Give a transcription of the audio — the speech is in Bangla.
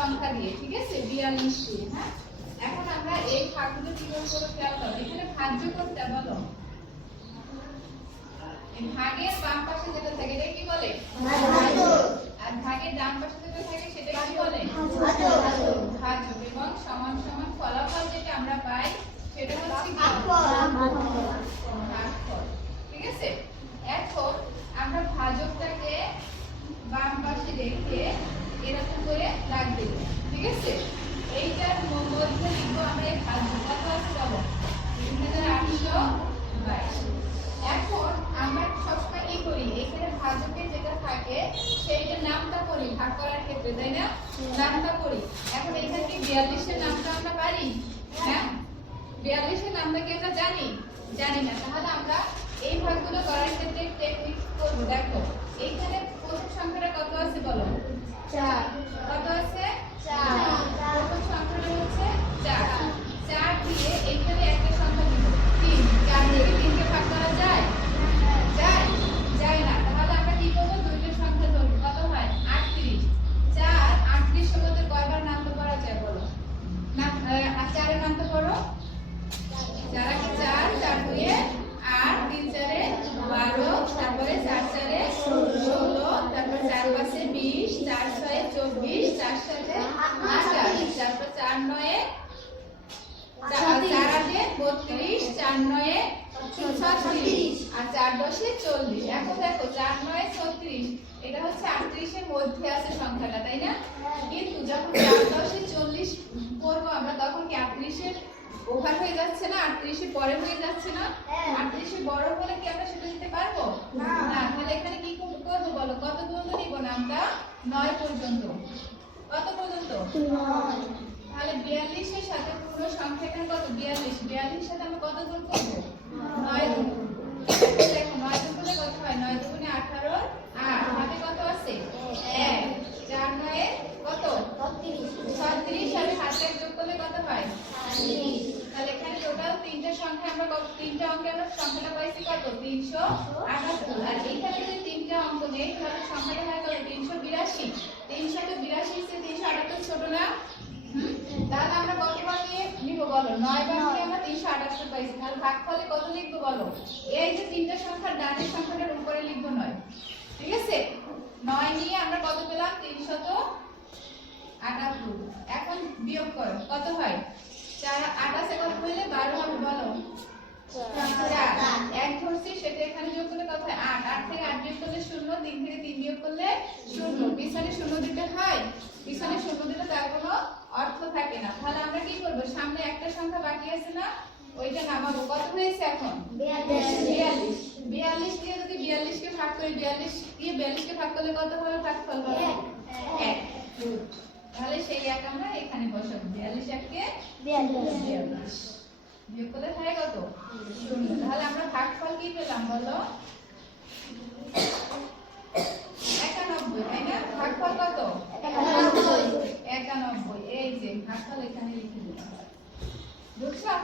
সংখ্যা দিয়ে, ঠিক আছে, 42 দিয়ে। হ্যাঁ, এখন আমরা এই ভাগগুলো কিভাবে করব খেয়াল করো। এখানে ভাজ্য করতে বলো, এই ভাগের বাম পাশে যেটা থাকে এটা কি বলে? ভাজক। আর ভাগের ডান পাশে যেটা থাকে সেটা কি বলে? ভাজক। ভাজক। এবং সমান সমান ফলাফল যেটা আমরা পাই সেটা হচ্ছে ভাগফল। ঠিক আছে, এখন আমরা ভাজকটাকে বাম পাশে রেখে এরকম করে দাগ দেব। ঠিক আছে, এইটার মধ্যে লিখবো আমরা এই ভাজ্য কত আছে বলো? 3822। এখন আমরা সবসময় কি করি, এখানে ভাজকে যেটা থাকে সেইটার নামটা করি ভাগ করার ক্ষেত্রে, তাই না? নামটা করি। এখন এখানে কি 42 এর নামটা আমরা পারি? হ্যাঁ, 42 এর নামটা কি আমরা জানি? জানি না। তাহলে আমরা এই ভাগগুলো করার ক্ষেত্রে টেকনিক করব। দেখো এইখানে প্রথম সংখ্যাটা কত আছে বলো? 4। কত আছে? 4। প্রথম সংখ্যাটা হচ্ছে 4। 4 দিয়ে এইখানে একটা সংখ্যা দিব 3। 4 থেকে 3 কে ভাগ করা যায়? যায়? যায় না। তাহলে আমরা কি করব? দুইটা সংখ্যা ধরব। কত হয়? 38। 4 38 এর মধ্যে কয়বার নামতে পারা যায় বলো? না, 4 এর নামতে করো। 4 কে 4, 4 দুয়ে 8, 3 চারে 12, তারপরে 4 চারে 16, তারপর 4 পাশে 20, 4 ছয়ে 24, 4 সাথে 28, তারপর 4 নয়ে 4 আটে 32, 4 নয়ে 36 আর 4 দশে 40। এখন দেখো 4 নয়ে 36 এটা হচ্ছে 38 এর মধ্যে আছে সংখ্যাটা, তাই না? কিন্তু যখন 4 দশে 40 করব আমরা তখন কি 38 এর ওভার হয়ে যাচ্ছে না? 38 এর পরে হয়ে যাচ্ছে না? 38 এর বড় হলে কি আমরা সেটা দিতে পারবো না? তাহলে এখানে কি করব বলো? কত পর্যন্ত নিব নামটা? 9 পর্যন্ত। কত পর্যন্ত? 9। তাহলে 42 এর সাথে পুরো সংখ্যাটা কত? 42। 42 এর সাথে আমরা কত গুণ করব? 9 গুণ করব। দেখো 9 গুণ করলে কত হয়? 9 দুগুণে 18, 8 হাতে কত আছে? 1। 4 9 কত? 36 আর 7 যোগ করলে কত হয়? 40। তাহলে এখানে টোটাল তিনটা সংখ্যা আমরা কত? তিনটা অঙ্কে আমরা সংখ্যাটা পাইছি কত? 378। আর এইখানে যদি তিনটা অঙ্ক নেই তাহলে সংখ্যাটা হয় কত? 382। 382 থেকে 378 ছোট না? তাহলে আমরা কতবার নিয়ে নিব বলো? 9 বার নিয়ে আমরা 378 পাইছি। তাহলে ভাগফলে কত লিখব বলো? এই যে তিনটা সংখ্যার ডানের সংখ্যাটার উপরে লিখব 9। ঠিক আছে, 9 নিয়ে আমরা কত পেলাম? 378। এখন বিয়োগ করো, কত হয়? 4 28 কত হইলে 12 হবে বলো? 4। 1 ধরছি সেটা এখানে যোগ করলে কত হয়? 8। 8 থেকে 8 বিয়োগ করলে 0, 3 থেকে 3 বিয়োগ করলে 0। পিছনে 0 দিতে হয়? পিছনে 0 দিলে তার কোনো অর্থ থাকে না। তাহলে আমরা কি করব? সামনে একটা সংখ্যা বাকি আছে না, ওইটা নামাবো। কত হয়েছে এখন? 42। 42 দিয়ে যদি 42 কে ভাগ করি, 42 দিয়ে 42 কে ভাগ করলে কত হবে ভাগফল বলো? 1। তাহলে সেই 1 আমরা এখানে বসাবো। 42 1 কে 42 বিয়োগ করলে হয় কত? 0। তাহলে আমরা ভাগফল কি পেলাম বলো? 91, তাই না? ভাগফল কত? 91। এই যে ভাগফল এখানে লিখে দিলাম। বুঝছো?